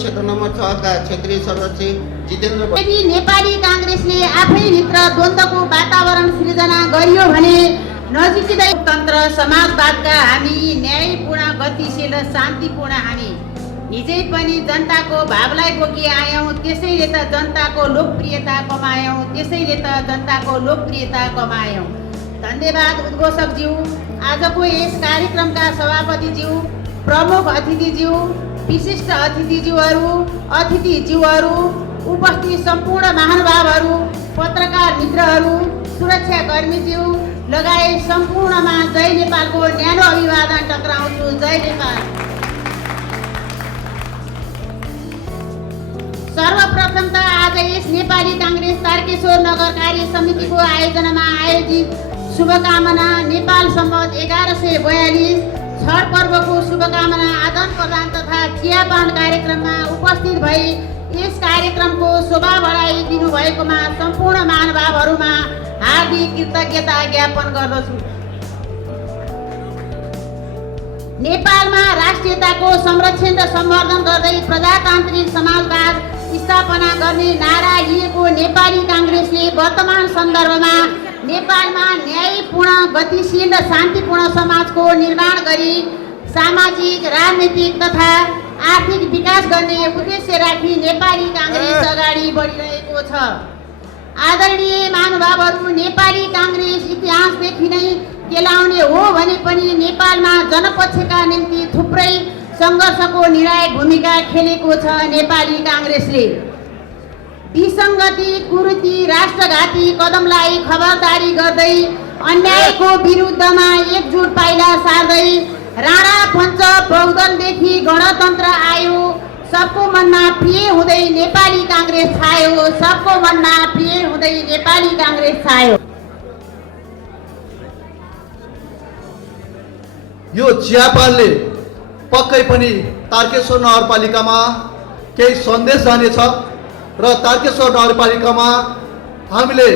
क्षेत्र नम्बर 6 का क्षेत्रीय सदस्य जितेन्द्र यदि नेपाली कांग्रेसले आफैभित्र द्वन्द्वको वातावरण सृजना गरियो भने नजिकै तन्त्र समाजवादका हामी न्यायपूर्ण गतिशील र शान्तिपूर्ण हामी निजै पनि जनताको भावलाई बोकी आयौँ, त्यसैले त जनताको लोकप्रियता कमायौँ, त्यसैले त जनताको लोकप्रियता कमायौँ। धन्यवाद उद्घोषकज्यू, आजको यस कार्यक्रमका सभापतिज्यू, प्रमुख अतिथिज्यू, विशिष्ट अतिथिज्यूहरू, उपस्थित सम्पूर्ण महानुभावहरू, पत्रकार मित्रहरू, सुरक्षाकर्मीज्यू लगायत सम्पूर्णमा जय नेपालको न्यानो अभिवादन टक्राउँछु। जय नेपाल। सर्वप्रथम त आज यस नेपाली कांग्रेस तारकेश्वर नगर कार्य समितिको आयोजनामा आयोजित शुभकामना नेपाल सम्वत 1142 छठ पर्वको शुभकामना आदान प्रदान तथा चियापान कार्यक्रममा उपस्थित भई यस कार्यक्रमको शोभा बढाई दिनुभएकोमा सम्पूर्ण महानुभावहरूमा हार्दिक कृतज्ञता ज्ञापन गर्दछु। नेपालमा राष्ट्रियताको संरक्षण र सम्वर्धन गर्दै प्रजातान्त्रिक समाजवाद स्थापना गर्ने नारा लिएको नेपाली कांग्रेसले वर्तमान सन्दर्भमा नेपालमा न्यायपूर्ण गतिशील र शान्तिपूर्ण समाजको निर्माण गरी सामाजिक, राजनीतिक तथा आर्थिक विकास गर्ने उद्देश्य राखी नेपाली कांग्रेस अगाडि बढिरहेको छ। आदरणीय महानुभावहरू, नेपाली कांग्रेस इतिहासदेखि नै केलाउने हो भने पनि नेपालमा जनपक्षका निम्ति थुप्रै सङ्घर्षको निर्णायक भूमिका खेलेको छ। नेपाली कांग्रेसले विसङ्गति, कुरीति, राष्ट्रघाती कदमलाई खबरदारी गर्दै अन्यायको विरुद्धमा एकजुट पाइला सार्दै राणा पञ्च बहुदलदेखि गणतन्त्र आयो, सबको मनमा प्रिय हुँदै नेपाली कांग्रेस छायो, सबको मनमा प्रिय हुँदै नेपाली कांग्रेस छायो। यो चियापानले पक्कै पनि तारकेश्वर नगरपालिकामा केही सन्देश जानेछ र तारकेश्वर नगरपालिकामा हामीले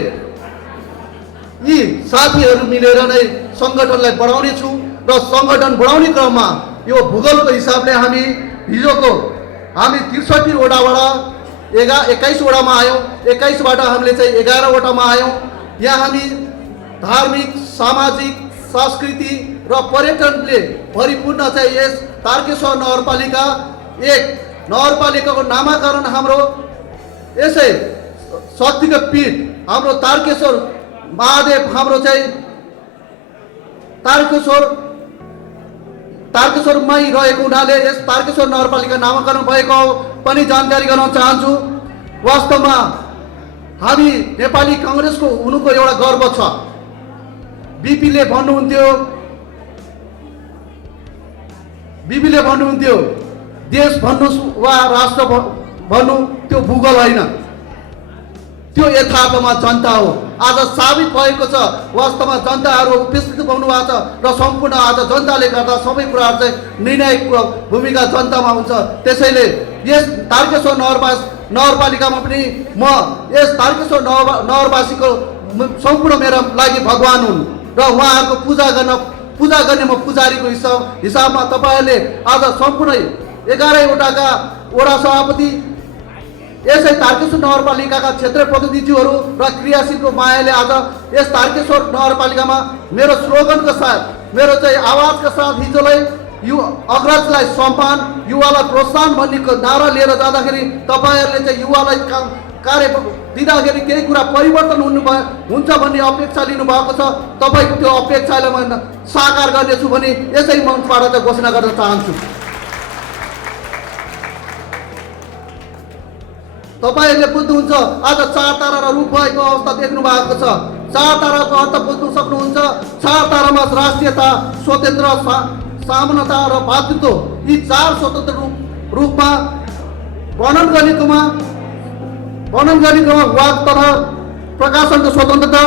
यी साथीहरू मिलेर नै सङ्गठनलाई बढाउने छौँ र सङ्गठन बढाउने क्रममा यो भूगोलको हिसाबले हामी हिजोको हामी 63 वडाबाट 21 वडामा आयौँ, 21 बाट हामीले चाहिँ 11 वटामा आयौँ। यहाँ हामी धार्मिक, सामाजिक, संस्कृति र पर्यटनले परिपूर्ण चाहिँ यस तारकेश्वर नगरपालिका एक नगरपालिकाको नामाकरण हाम्रो यसै शक्तिको पीठ हाम्रो तारकेश्वर महादेव हाम्रो चाहिँ तारकेश्वरमै रहेको हुनाले यस तारकेश्वर नगरपालिका नामाकरण भएको पनि जानकारी गराउन चाहन्छु। वास्तवमा हामी नेपाली कांग्रेसको हुनुको एउटा गर्व छ। बिपीले भन्नुहुन्थ्यो देश भन्नु वा राष्ट्र भन्नु त्यो भूगोल होइन, त्यो यथार्थमा जनता हो। आज साबित भएको छ। वास्तवमा जनताहरू उपस्थित हुनुभएको छ र सम्पूर्ण आज जनताले गर्दा सबै कुराहरू चाहिँ निर्णायक भूमिका जनतामा हुन्छ। त्यसैले यस तारकेश्वर नगरपालिकामा पनि म यस तारकेश्वर नगरवासीको सम्पूर्ण मेरो लागि भगवान हुन् र उहाँहरूको पूजा गर्ने म पुजारीको हिसाबमा तपाईँहरूले आज सम्पूर्ण 11 वटाका वडा सभापति यसै तारकेश्वर नगरपालिकाका क्षेत्रीय प्रतिनिधिहरू र क्रियाशीलको मायाले आज यस तारकेश्वर नगरपालिकामा मेरो स्लोगनको साथ, मेरो चाहिँ आवाजका साथ हिजोलाई अग्रजलाई सम्मान, युवालाई प्रोत्साहन भन्ने नारा लिएर जाँदाखेरि तपाईँहरूले चाहिँ युवालाई कार्य दिँदाखेरि केही कुरा परिवर्तन हुन्छ भन्ने अपेक्षा लिनुभएको छ। तपाईँको त्यो अपेक्षालाई म साकार गर्नेछु भने यसै मञ्चबाट चाहिँ घोषणा गर्न चाहन्छु। तपाईँहरूले बुझ्नुहुन्छ आज 4 तारा र रूप भएको अवस्था देख्नु भएको छ। 4 ताराको अर्थ बुझ्नु सक्नुहुन्छ। 4 तारामा राष्ट्रियता, स्वतन्त्र, समानता र भातृत्व, यी 4 स्वतन्त्र रूपमा वर्णन गरेकोमा वाक तथा प्रकाशनको स्वतन्त्रता,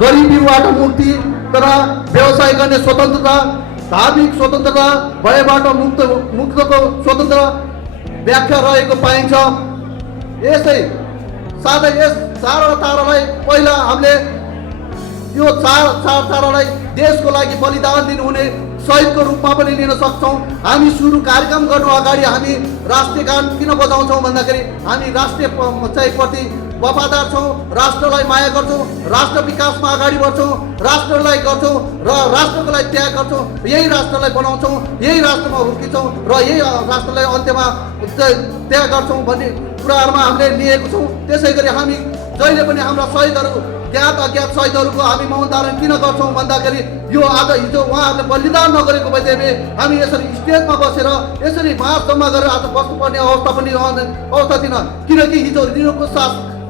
गरिबीबाट मुक्ति तथा व्यवसाय गर्ने स्वतन्त्रता, धार्मिक स्वतन्त्रता, भयबाट मुक्तको स्वतन्त्र व्याख्या रहेको पाइन्छ। यसै साथै यस 4 तारालाई पहिला हामीले यो 4 तारालाई देशको लागि बलिदान दिनुहुने शहीदको रूपमा पनि लिन सक्छौँ। हामी सुरु कार्यक्रम गर्नु अगाडि हामी राष्ट्रिय गान किन बजाउँछौँ भन्दाखेरि हामी राष्ट्रिय चाहिँ प्रति वफादार छौँ, राष्ट्रलाई माया गर्छौँ, राष्ट्र विकासमा अगाडि बढ्छौँ, राष्ट्रलाई गर्छौँ र राष्ट्रको लागि त्याग गर्छौँ। यही राष्ट्रलाई बनाउँछौँ, यही राष्ट्रमा हुर्किन्छौँ र यही राष्ट्रलाई अन्त्यमा त्याग गर्छौँ भन्ने कुराहरूमा हामीले लिएको छौँ। त्यसै गरी हामी जहिले पनि हाम्रा शहीदहरू, ज्ञात अज्ञात शहीदहरूको हामी मौन धारण किन गर्छौँ भन्दाखेरि यो आज हिजो उहाँहरूले बलिदान नगरेको भए हामी यसरी स्टेजमा बसेर यसरी महासभा गरेर आज बस्नुपर्ने अवस्था पनि अवस्था थिएन। किनकि हिजो निरङ्कुश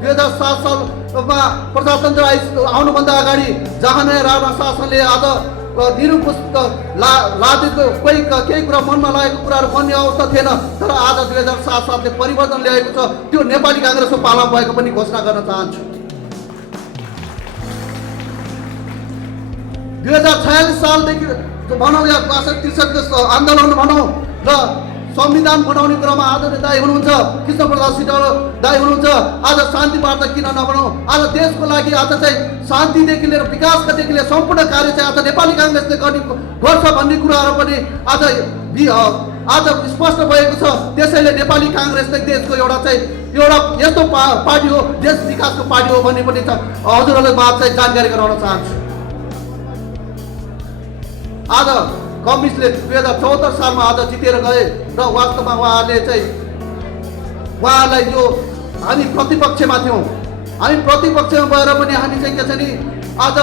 2007 सालमा प्रजातन्त्र आउनुभन्दा अगाडि जहाँनया राणा शासनले आज निरङ्कुश लादेको केही कुरा मनमा लागेको कुराहरू भन्ने अवस्था थिएन। तर आज 2007 सालले परिवर्तन ल्याएको छ। त्यो नेपाली काङ्ग्रेसको पालामा भएको पनि घोषणा गर्न चाहन्छु। 2046 सालदेखि भनौँ या 63 आन्दोलन भनौँ र संविधान बनाउने क्रममा आदरणीय दाई हुनुहुन्छ, कृष्ण प्रसाद सिटौल दाई हुनुहुन्छ। आज शान्ति वार्ता किन नबनाऊ? आज देशको लागि आज चाहिँ शान्तिदेखि लिएर विकासकादेखि लिएर सम्पूर्ण कार्य चाहिँ आज नेपाली काङ्ग्रेसले गर्छ भन्ने कुराहरू पनि आज स्पष्ट भएको छ। त्यसैले नेपाली काङ्ग्रेसले देशको एउटा यस्तो पार्टी हो, देश विकासको पार्टी हो भन्ने पनि हजुरहरूलाई बात चाहिँ जानकारी गराउन चाहन्छु। आज कम्युनिस्टले 2074 सालमा आज जितेर गए र वास्तवमा उहाँहरूलाई यो हामी प्रतिपक्षमा थियौँ। हामी प्रतिपक्षमा गएर पनि हामी चाहिँ के छ नि आज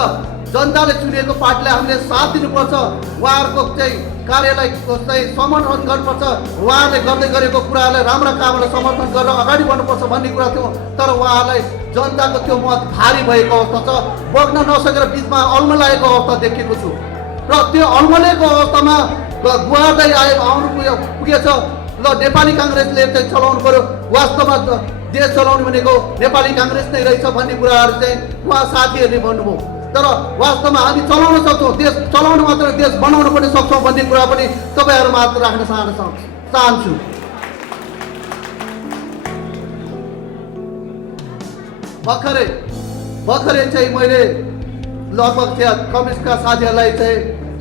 जनताले चुनेको पार्टीलाई हामीले साथ दिनुपर्छ, उहाँहरूको चाहिँ कार्यलाई चाहिँ समर्थन गर्नुपर्छ, उहाँहरूले गर्दै गरेको कुराहरूलाई राम्रा कामलाई समर्थन गरेर अगाडि बढ्नुपर्छ भन्ने कुरा थियो। तर उहाँहरूलाई जनताको त्यो मत भारी भएको अवस्था छ, बग्न नसकेर बिचमा अल्मलाएको अवस्था देखेको छु र त्यो अल्मलेको अवस्थामा गुहार्दै आउनु पुगेछ। ल नेपाली काङ्ग्रेसले चाहिँ चलाउनु पर्यो, वास्तवमा देश चलाउने भनेको नेपाली काङ्ग्रेस नै रहेछ भन्ने कुराहरू चाहिँ उहाँ साथीहरूले भन्नुभयो। तर वास्तवमा हामी चलाउन सक्छौँ, देश चलाउनु मात्र देश बनाउन पनि सक्छौँ भन्ने कुरा पनि तपाईँहरूमा राख्न चाहन्छु। भर्खरै चाहिँ मैले लगभग कम्युनिस्टका साथीहरूलाई चाहिँ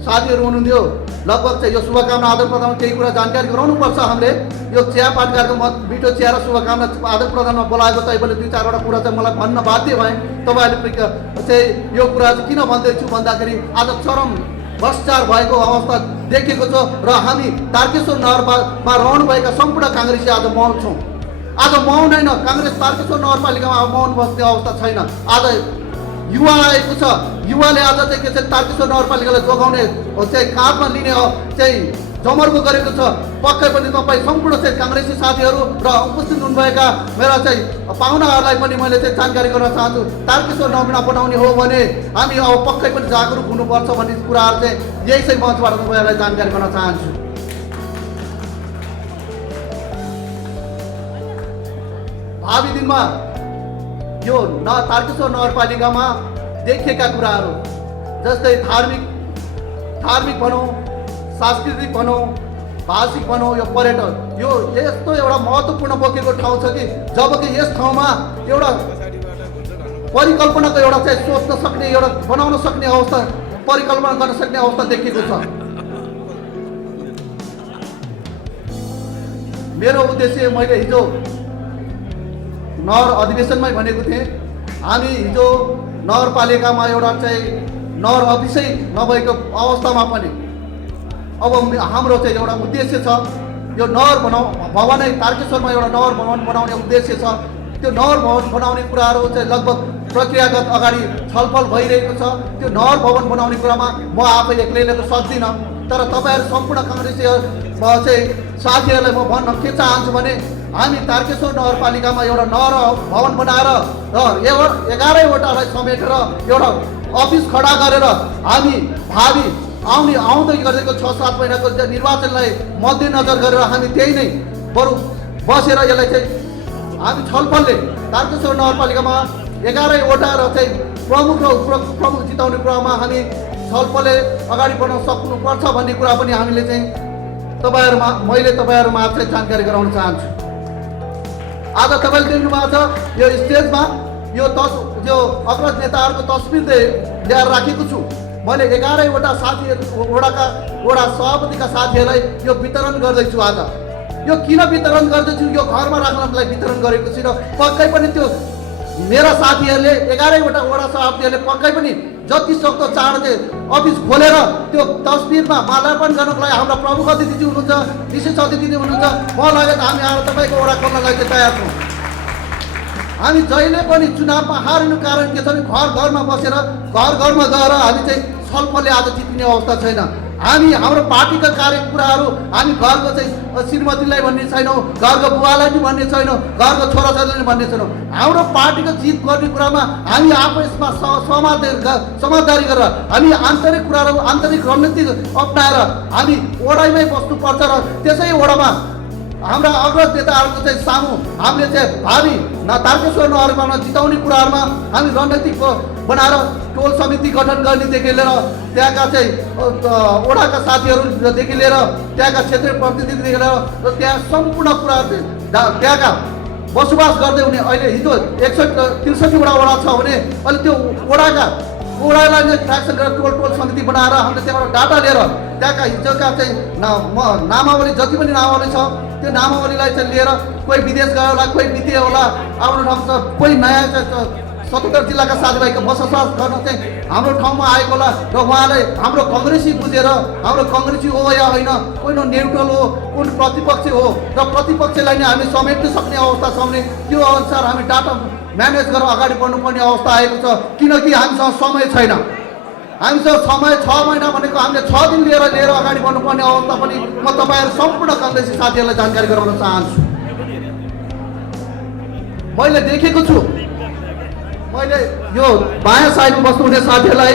साथीहरू हुनुहुन्थ्यो, लगभग चाहिँ यो शुभकामना आदान प्रदान केही कुरा जानकारी गराउनुपर्छ। हामीले यो चिया पाटकारको मिठो चिया र शुभकामना आदान प्रदानमा बोलाएको चाहिँ मैले 2-4वटा कुरा चाहिँ मलाई भन्न बाध्य भएँ। तपाईँहरूले चाहिँ यो कुरा चाहिँ किन भन्दैछु भन्दाखेरि आज चरम भ्रष्टाचार भएको अवस्था देखेको छ र हामी तारकेश्वर नगरमा रहनुभएका सम्पूर्ण काङ्ग्रेसी आज मौन छौँ। आज मौन होइन, काङ्ग्रेस तारकेश्वर नगरपालिकामा मौन बस्ने अवस्था छैन। आज युवा आएको छ, युवाले आज चाहिँ के छ तारकेश्वर नगरपालिकालाई जोगाउने चाहिँ काँधमा लिने चाहिँ जमर्को गरेको छ। पक्कै पनि तपाईँ सम्पूर्ण चाहिँ काङ्ग्रेसी साथीहरू र उपस्थित हुनुभएका मेरा चाहिँ पाहुनाहरूलाई पनि मैले चाहिँ जानकारी गर्न चाहन्छु। तारकेश्वर नगरमा बनाउने हो भने हामी अब पक्कै पनि जागरुक हुनुपर्छ भन्ने कुराहरू चाहिँ यही चाहिँ मञ्चबाट तपाईँहरूलाई जानकारी गर्न चाहन्छु। भावी दिनमा यो तारकेश्वर नगरपालिकामा देखिएका कुराहरू जस्तै धार्मिक भनौँ, सांस्कृतिक भनौँ, भाषिक भनौँ, यो पर्यटन यो यस्तो एउटा महत्त्वपूर्ण बोकेको ठाउँ छ कि जबकि यस ठाउँमा एउटा परिकल्पनाको एउटा चाहिँ सोच्न सक्ने एउटा बनाउन सक्ने अवस्था, परिकल्पना गर्न सक्ने अवस्था देखिएको छ। मेरो उद्देश्य मैले हिजो नगर अधिवेशनमै भनेको थिएँ, हामी हिजो नगरपालिकामा एउटा चाहिँ नगर अफिसै नभएको अवस्थामा पनि अब हाम्रो चाहिँ एउटा उद्देश्य छ, यो नगर भवनै तारकेश्वरमा एउटा नगर भवन बनाउने उद्देश्य छ। त्यो नगर भवन बनाउने कुराहरू चाहिँ लगभग प्रक्रियागत अगाडि छलफल भइरहेको छ। त्यो नगर भवन बनाउने कुरामा म आफै एक्लैले त सक्दिनँ, तर तपाईँहरू सम्पूर्ण काङ्ग्रेसी चाहिँ साथीहरूलाई म भन्न के चाहन्छु भने हामी तारकेश्वर नगरपालिकामा एउटा नगर भवन बनाएर र 11वटालाई समेटेर एउटा अफिस खडा गरेर हामी भावी आउँदै गरेको 6-7 महिनाको निर्वाचनलाई मध्यनजर गरेर हामी त्यही नै बरु बसेर यसलाई चाहिँ हामी छलफलले तारकेश्वर नगरपालिकामा 11वटा र चाहिँ प्रमुख र उपप्रमुख जिताउने कुरामा हामी छलफलले अगाडि बढाउन सक्नुपर्छ भन्ने कुरा पनि हामीले चाहिँ मैले तपाईँहरूमा चाहिँ जानकारी गराउन चाहन्छु। आज तपाईँले देख्नु भएको छ यो स्टेजमा यो अग्रज नेताहरूको तस्बिर ल्याएर राखेको छु। मैले 11वटा साथीहरू वडा सभापतिका साथीहरूलाई यो वितरण गर्दैछु। आज यो किन वितरण गर्दैछु, यो घरमा राख्नलाई वितरण गरेको छु र पक्कै पनि त्यो मेरा साथीहरूले 11वटा वडा सभापतिहरूले पक्कै पनि जति सक्दो चाँड चाहिँ अफिस खोलेर त्यो तस्बिरमा माल्यार्पण गर्नको लागि हाम्रा प्रमुख अतिथि हुनुहुन्छ, विशेष अतिथि हुनुहुन्छ, म लगेर हामी आएर तपाईँको वडा खोल्नलाई चाहिँ तयार छौँ। हामी जहिले पनि चुनावमा हारिनु कारण के छ भने घरमा बसेर घरमा गएर हामी चाहिँ छलफलले आज जित्ने अवस्था छैन। हामी हाम्रो पार्टीका कुराहरू हामी घरको चाहिँ श्रीमतीलाई भन्ने छैनौँ, घरको बुवालाई नि भन्ने छैनौँ, घरको छोराछोरीलाई नि भन्ने छैनौँ। हाम्रो पार्टीको जित गर्ने कुरामा हामी आफू यसमा समझदारी गरेर हामी आन्तरिक कुराहरू आन्तरिक रणनीति अप्नाएर हामी वडामै बस्नुपर्छ र त्यसै वडामा हाम्रा अग्रज नेताहरूको चाहिँ सामु हामीले चाहिँ भावी तारकेश्वर नगरपालिका जिताउने कुराहरूमा हामी रणनीतिक बनाएर टोल समिति गठन गर्नेदेखि लिएर त्यहाँका चाहिँ वडाका साथीहरूदेखि लिएर त्यहाँका क्षेत्रीय प्रतिनिधिदेखि लिएर र त्यहाँ सम्पूर्ण कुराहरू त्यहाँका बसोबास गर्दै हुने अहिले हिजो 63वटा वडा छ भने अहिले त्यो वडालाई चाहिँ फ्रेक्सन गरेर टोल समिति बनाएर हामीले त्यहाँबाट डाटा लिएर त्यहाँका हिजोका चाहिँ नामावली जति पनि नामावली छ त्यो नामावलीलाई चाहिँ लिएर कोही विदेश गयो होला, कोही बित्यो होला, आफ्नो ठाउँ छ, कोही नयाँ 77 जिल्लाका साथीभाइको बसोबास गर्न चाहिँ हाम्रो ठाउँमा आएको होला र उहाँले हाम्रो कङ्ग्रेसी बुझेर हाम्रो कङ्ग्रेसी हो या होइन, कोही न्युट्रल हो, कुन प्रतिपक्ष हो र प्रतिपक्षलाई नै हामी समेट्न सक्ने अवस्था छ भने त्यो अनुसार हामी डाटा म्यानेज गरेर अगाडि बढ्नुपर्ने अवस्था आएको छ। किनकि हामीसँग समय छैन, हामीसँग समय 6 महिना भनेको हामीले 6 दिन लिएर अगाडि बढ्नुपर्ने अवस्था पनि म तपाईँहरू सम्पूर्ण कङ्ग्रेसी साथीहरूलाई जानकारी गराउन चाहन्छु। मैले देखेको छु, मैले यो बायाँ साइडमा बस्नुहुने साथीहरूलाई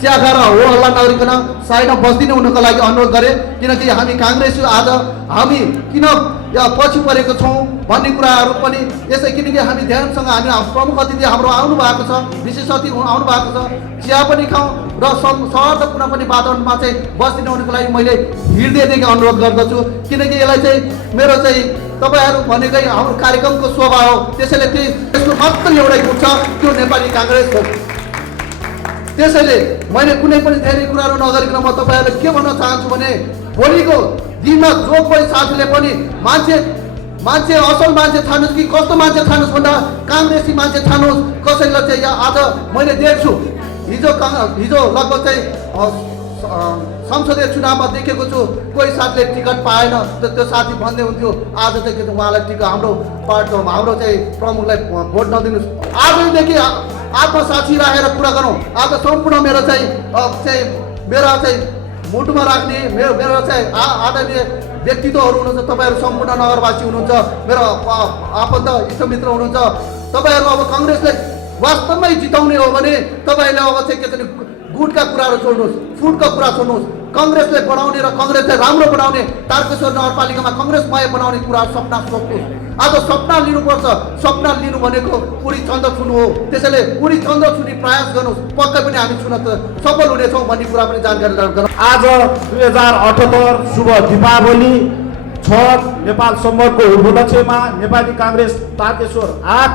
चिया खाएर हो हल्ला नगरिकन साइडमा बस्दिनु हुनको लागि अनुरोध गरेँ। किनकि हामी काङ्ग्रेसी आज हामी किन पछि परेको छौँ भन्ने कुराहरू पनि यसै किनकि हामी ध्यानसँग हामी प्रमुख अतिथि हाम्रो आउनु भएको छ, विशेष अतिथि आउनु भएको छ, चिया पनि खाउँ र सौहार्दपूर्ण पनि वातावरणमा चाहिँ बस्दिनु हुनुको लागि मैले हृदयदेखि अनुरोध गर्दछु। किनकि यसलाई चाहिँ मेरो चाहिँ तपाईँहरू भनेकै हाम्रो कार्यक्रमको शोभा हो, त्यसैले त्यसको मात्र एउटै गुण छ, त्यो नेपाली काङ्ग्रेस हो। त्यसैले मैले कुनै पनि धेरै कुराहरू नगरिकन म तपाईँहरूलाई के भन्न चाहन्छु भने भोलिको दिनमा जो कोही साथीले पनि मान्छे असल मान्छे छान्नुहोस् कि कस्तो मान्छे छान्नुहोस् भन्दा काङ्ग्रेसी मान्छे छान्नुहोस्। कसैलाई चाहिँ आज मैले देख्छु हिजो लगभग चाहिँ संसदीय चुनावमा देखेको छु कोही साथीले टिकट पाएन, त्यो साथी भन्दै हुन्थ्यो आज चाहिँ उहाँलाई टिकट हाम्रो पार्टीमा हाम्रो चाहिँ प्रमुखलाई भोट नदिनुहोस्। आजदेखि आत्मसाक्षी राखेर कुरा गरौँ। आज सम्पूर्ण मेरो चाहिँ मुटुमा राख्ने मेरो चाहिँ आदरणीय व्यक्तित्वहरू हुनुहुन्छ, तपाईँहरू सम्पूर्ण नगरवासी हुनुहुन्छ, मेरो आफन्त इष्टमित्र हुनुहुन्छ। तपाईँहरू अब काङ्ग्रेसलाई वास्तवमै जिताउने हो भने तपाईँहरूले अब चाहिँ के छ गुटका कुराहरू छोड्नुहोस्, फुडका कुरा छोड्नुहोस्, काङ्ग्रेसलाई बढाउने र काङ्ग्रेसलाई राम्रो बनाउने, तारकेश्वर नगरपालिकामा काङ्ग्रेसमय बनाउने कुरा सपना सोच्नुहोस्। आज सपना लिनुपर्छ, सपना लिनु भनेको उडी चन्द्र छुनु हो। त्यसैले उडी चन्द्र छुने प्रयास गर्नुहोस्, पक्कै पनि हामी छुन सफल हुनेछौँ भन्ने कुरा पनि जानकारी गरौँ। आज 2078 शुभ दीपावली 6 नेपाल सम्मको उपलक्ष्यमा नेपाली काङ्ग्रेस तारकेश्वर 8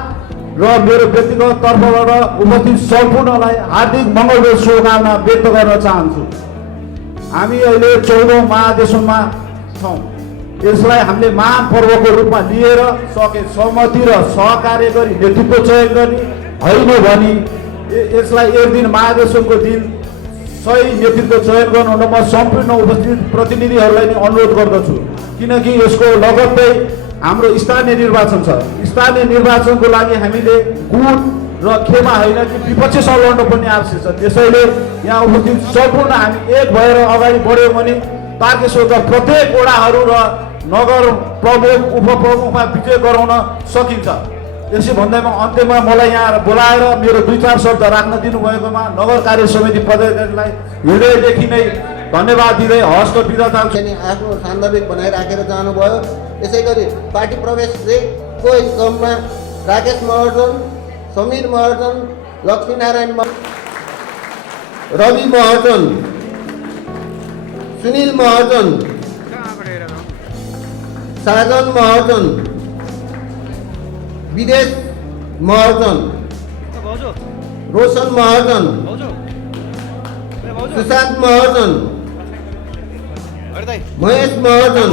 र मेरो व्यक्तिगत तर्फबाट उपस्थित सम्पूर्णलाई हार्दिक मङ्गलमय शुभकामना व्यक्त गर्न चाहन्छु। हामी अहिले 14औं महाधिवेशनमा छौँ। यसलाई हामीले महापर्वको रूपमा लिएर सके सहमति र सहकार्य गरी नेतृत्व चयन गर्ने होइन भने यसलाई एक दिन महाधिवेशनको दिन सही नेतृत्व चयन गर्नु म सम्पूर्ण उपस्थित प्रतिनिधिहरूलाई नै अनुरोध गर्दछु। किनकि यसको लगत्तै हाम्रो स्थानीय निर्वाचन छ। स्थानीय निर्वाचनको लागि हामीले गुट र खेमा होइन कि विपक्षसँग लड्नु पर्ने आवश्यक छ। त्यसैले यहाँ उपस्थित सम्पूर्ण हामी एक भएर अगाडि बढ्यौँ भने तारकेश्वरका प्रत्येक वडाहरू र नगर प्रमुख उपप्रमुखमा विजय गराउन सकिन्छ। यसै भन्दैमा अन्त्यमा मलाई यहाँ बोलाएर मेरो 2-4 शब्द राख्न दिनुभएकोमा नगर कार्य समिति पदाधिकारीलाई हृदयदेखि नै धन्यवाद दिँदै हस्त बिदा चाहन्छु। आफ्नो सान्दर्भिक बनाइराखेर जानुभयो। यसै गरी पार्टी प्रवेशको क्रममा राकेश महर्जन, समीर महर्जन, लक्ष्मीनारायण रवि महर्जन, सुनिल महर्जन, साजन महर्जन, विदेश महर्जन, रोशन महर्जन, सुशान्त महर्जन, महेश महर्जन,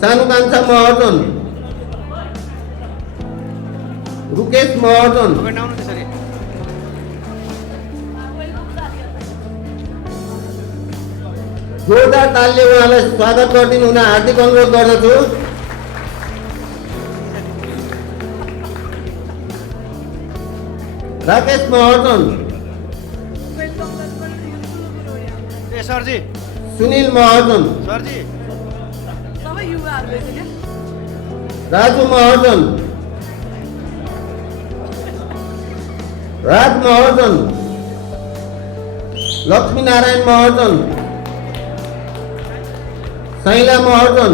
सानुकान्छा महर्जन, रुकेश महर्जन, जोरदार तालले उहाँलाई स्वागत गरिदिनु हुन हार्दिक अनुरोध गर्दछु। राकेश महर्जन, सरजी सुनिल महर्जन, सरजी राजु महर्जन, राज महर्जन, लक्ष्मीनारायण महर्जन, शैला महर्जन,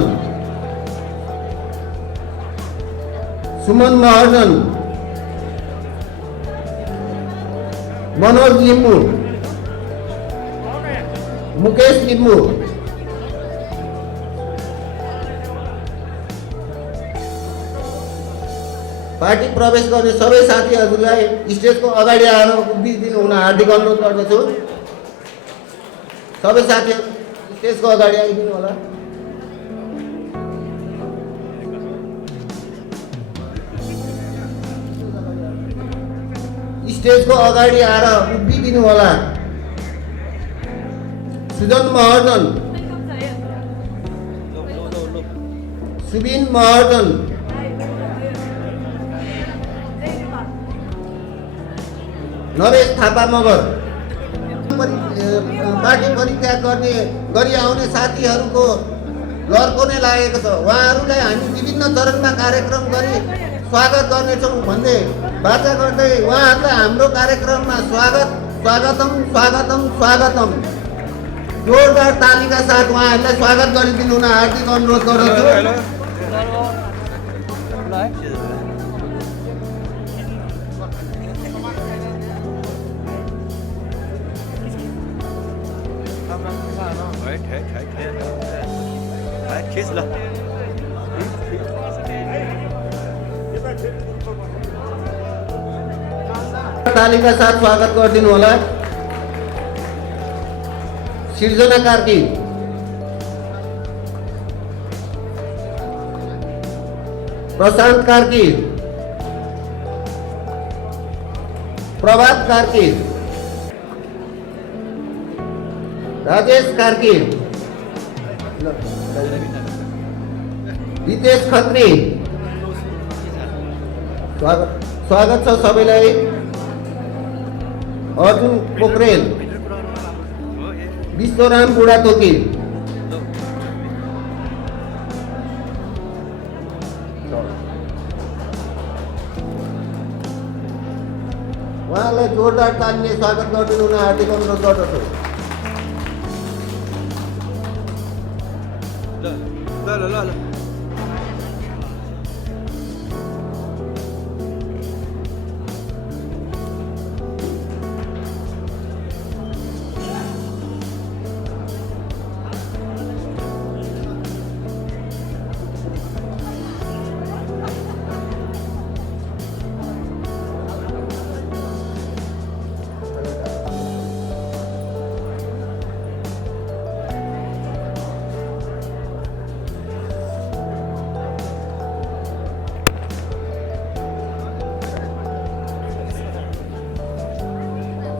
सुमन महर्जन, मनोज लिम्बू, मुकेश लिम्बू, पार्टी प्रवेश गर्ने सबै साथीहरूलाई स्टेजको अगाडि आएर उभिदिनु हुन हार्दिक अनुरोध गर्दछु। सबै साथीहरू स्टेजको अगाडि आइदिनु होला। स्टेजको अगाडि आएर उभिदिनु होला। सुजन महर्जन, सुबिन महर्जन, नरेश थापा मगर, पार्टी परित्याग गरी आउने साथीहरूको लर्को नै लागेको छ। उहाँहरूलाई हामी विभिन्न चरणमा कार्यक्रम गरी स्वागत गर्नेछौँ भन्दै बाचा गर्दै उहाँहरूलाई हाम्रो कार्यक्रममा स्वागतम स्वागतम स्वागतम जोरदार तालीका साथ उहाँहरूलाई स्वागत गरिदिनु हुन हार्दिक अनुरोध गर्दछु। खिच ल तालिका साथ स्वागत गरिदिनु होला। सिर्जना कार्की, प्रशान्त कार्की, प्रभात कार्की, राजेश कार्की, रितेश खत्री, स्वागत छ सबैलाई। अर्जुन पोखरेल, विश्वराम बुढाथोकी, उहाँलाई जोरदार तालीले स्वागत गरिदिनु हुन हार्दिक अनुरोध गर्दछु। ल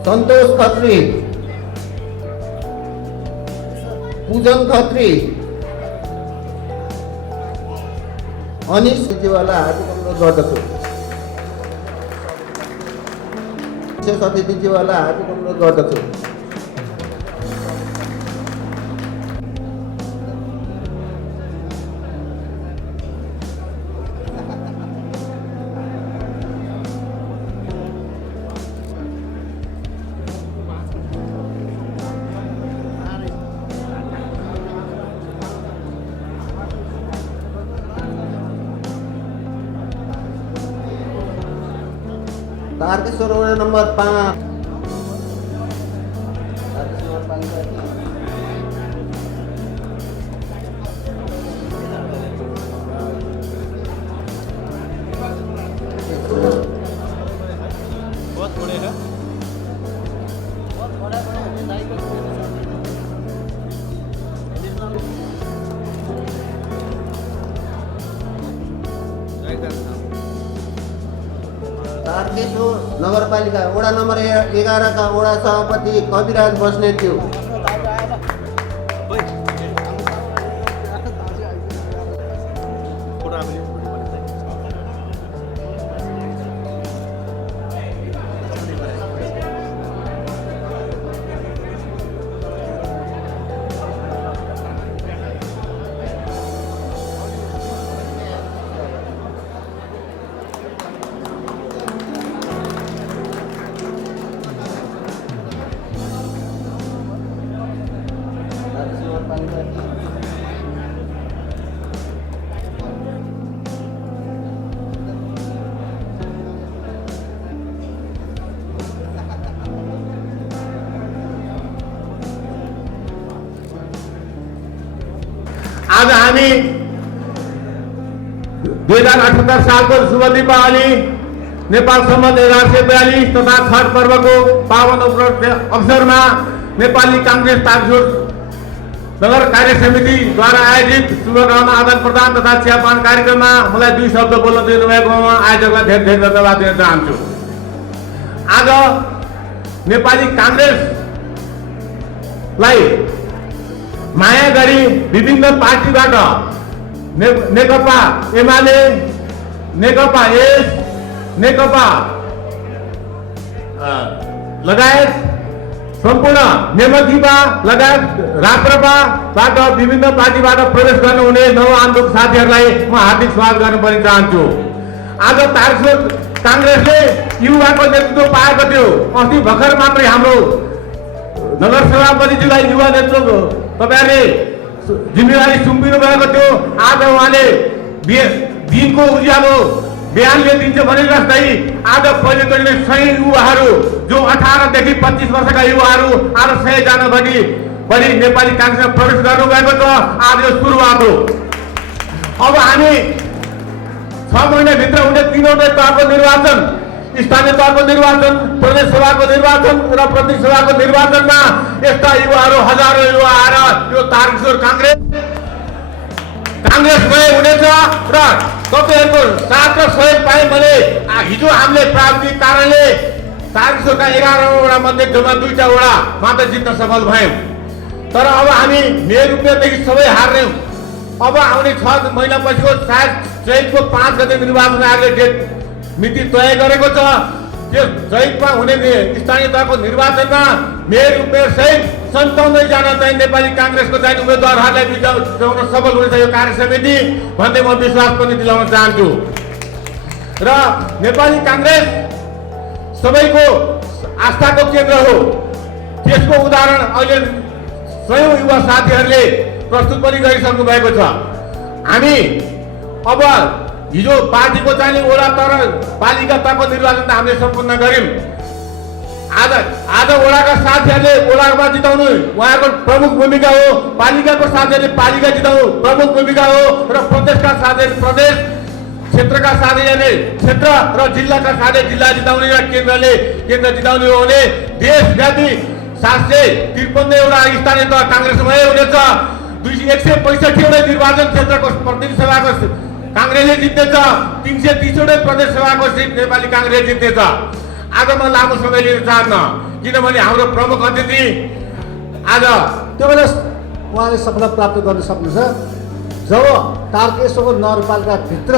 सन्तोष खत्री, पूजन खत्री, अनिश दिदीवाला हार्दिक अनुरोध गर्दछु। सती दिदीवाला हार्दिक अनुरोध गर्दछु। तारकेश्वर नंबर 5 बहुत थोड़े हैं तारकेश्वर नगरपालिका वडा नम्बर 11 का वडा सभापति कविराज बस्नेतज्यू। आज हामी 2078 सालको शुभ दीपावली नेपाल सम्वत 1142 तथा छठ पर्वको पावन अवसरमा नेपाली कांग्रेस तारकेश्वर नगर कार्य समितिद्वारा आयोजित शुभकामना आदान प्रदान तथा चियापान कार्यक्रममा मलाई 2 शब्द बोल्न दिनुभएकोमा आयोजकलाई धेरै धेरै धन्यवाद दिन चाहन्छु। आज नेपाली कांग्रेसलाई माया गरी विभिन्न पार्टीबाट नेकपा एमाले, नेकपा एस, नेकपा लगायत सम्पूर्ण नेमतिपा लगायत राप्रपाबाट विभिन्न पार्टीबाट प्रवेश गर्नुहुने नवआन्दोलक साथीहरूलाई म हार्दिक स्वागत गर्न पनि चाहन्छु। आज तारकेश्वर कांग्रेसले युवाको नेतृत्व पाएको थियो। अस्ति भर्खर मात्रै हाम्रो नगर सभापतिज्यूलाई युवा नेतृत्व तपाईहरुले जिम्मेवारी सुम्पिनु भएको थियो। आज उहाँले दिनको उज्यालो बिहानले दिन्छ भने जस्तै आज पहिलोचोटि 100 युवाहरू जो 18 देखि 25 वर्षका युवाहरू आज 100 जना बढी नेपाली कांग्रेसमा प्रवेश गर्नुभएको छ। आज यो सुरुवात हो। अब हामी 6 महिनाभित्र हुने 3वटै तहको निर्वाचन, स्थानीय तहको निर्वाचन, प्रदेश सभाको निर्वाचन र प्रतिनिधि सभाको निर्वाचनमा यस्ता युवाहरू हजारौं युवा आएर यो तारकेश्वर कांग्रेसमय हुनेछ र तपाईहरुको साथ र सहयोग पाए भने हिजो हामीले प्राविधिक कारणले तारकेश्वरका 11 वडा मध्ये जम्मा 2टा वडा मात्र जित्न सफल भयौं। तर अब हामी मेयर रूपदेखि सबै हार्यौं। अब आउने 6 महिनापछिको सायद चैतको 5 गते निर्वाचन आयोगले डेट मिति तय गरेको छ। त्यो चैतमा हुने स्थानीय तहको निर्वाचनमा मेयर उम्मेदवार सहित 57 जना चाहिँ नेपाली कांग्रेसको चाहिँ उम्मेदवारहरूलाई जिताउन सफल हुनेछ यो कार्य समिति भन्ने म विश्वास पनि दिलाउन चाहन्छु। र नेपाली कांग्रेस सबैको आस्थाको केन्द्र हो। त्यसको उदाहरण अहिले 100 युवा साथीहरूले प्रस्तुत पनि गरिसक्नु भएको छ। हामी अब हिजो पार्टीको चाहिँ वडा तर पालिका तहको निर्वाचन त हामीले सम्पन्न गर्यौं। आज वडाका साथीहरूले वडामा जिताउनु उहाँको प्रमुख भूमिका हो। पालिकाको साथीहरूले पालिका जिताउनु प्रमुख भूमिका हो र प्रदेशका साथीहरूले प्रदेश, क्षेत्रका साथीहरूले क्षेत्र र जिल्लाका साथीहरूले जिल्ला जिताउने र केन्द्र जिताउने हो भने देशव्यापी 753 वटा स्थानीय तह कांग्रेसमय हुनेछ। 165 वटा निर्वाचन क्षेत्रको प्रतिनिधि सभाको कांग्रेसले जित्नेछ। 330 वटा प्रदेश सभाको सिट नेपाली कांग्रेसले जित्नेछ। आज म लामो समय लिन चाहन्न किनभने हाम्रो प्रमुख अतिथि आज त्यो बेला उहाँले सफलता प्राप्त गर्न सक्नुहुन्छ जब तारकेश्वरको नगरपालिका भित्र